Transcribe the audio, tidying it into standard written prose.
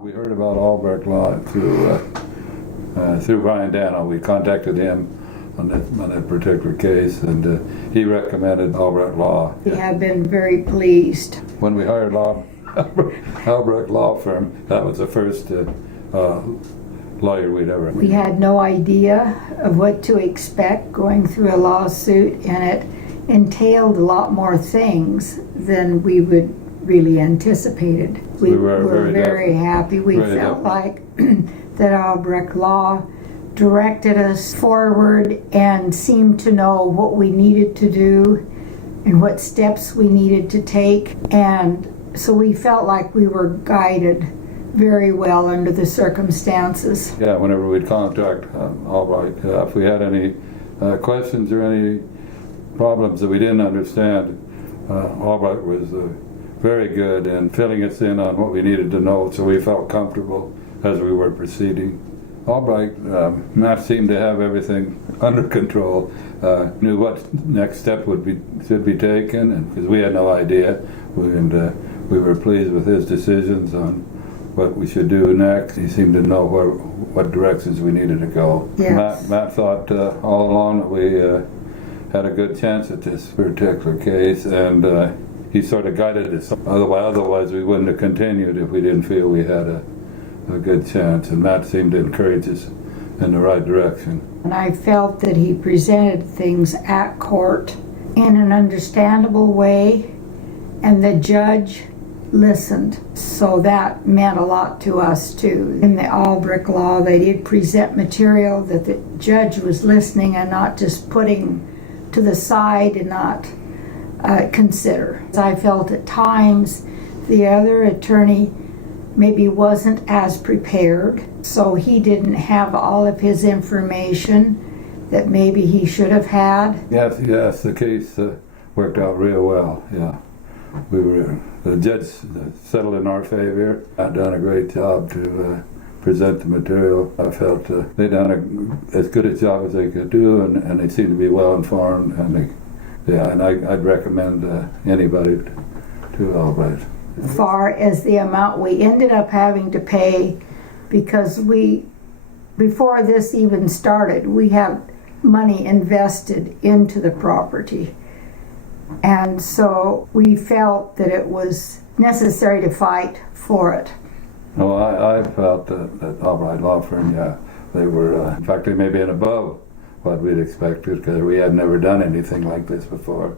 We heard about Albrecht Law through Brian Dano. We contacted him on that particular case, and he recommended Albrecht Law. We have been very pleased. When we hired Albrecht Law Firm, that was the first lawyer we'd ever. We had no idea of what to expect going through a lawsuit, and it entailed a lot more things than we would really anticipated. We were very happy. We felt like that Albrecht Law directed us forward and seemed to know what we needed to do and what steps we needed to take. And so we felt like we were guided very well under the circumstances. Yeah, whenever we'd contact Albrecht, if we had any questions or any problems that we didn't understand, Albrecht was very good in filling us in on what we needed to know, so we felt comfortable as we were proceeding. Albrecht, Matt seemed to have everything under control, knew what next step should be taken, and because we had no idea, we were pleased with his decisions on what we should do next. He seemed to know what directions we needed to go. Yes. Matt thought all along that we had a good chance at this particular case, and he sort of guided us. Otherwise we wouldn't have continued if we didn't feel we had a good chance, and Matt seemed to encourage us in the right direction. And I felt that he presented things at court in an understandable way, and the judge listened. So that meant a lot to us too. In the Albrecht Law, they did present material that the judge was listening and not just putting to the side and not consider. I felt at times the other attorney maybe wasn't as prepared, so he didn't have all of his information that maybe he should have had. Yes, the case worked out real well. Yeah, the judge settled in our favor. I've done a great job to present the material. I felt they done as good a job as they could do, and they seemed to be well informed. And I'd recommend anybody to Albrecht. As far as the amount we ended up having to pay, because before this even started, we had money invested into the property. And so we felt that it was necessary to fight for it. No, I felt that Albrecht Law Firm, they were, in fact, they may be above what we'd expected, because we had never done anything like this before.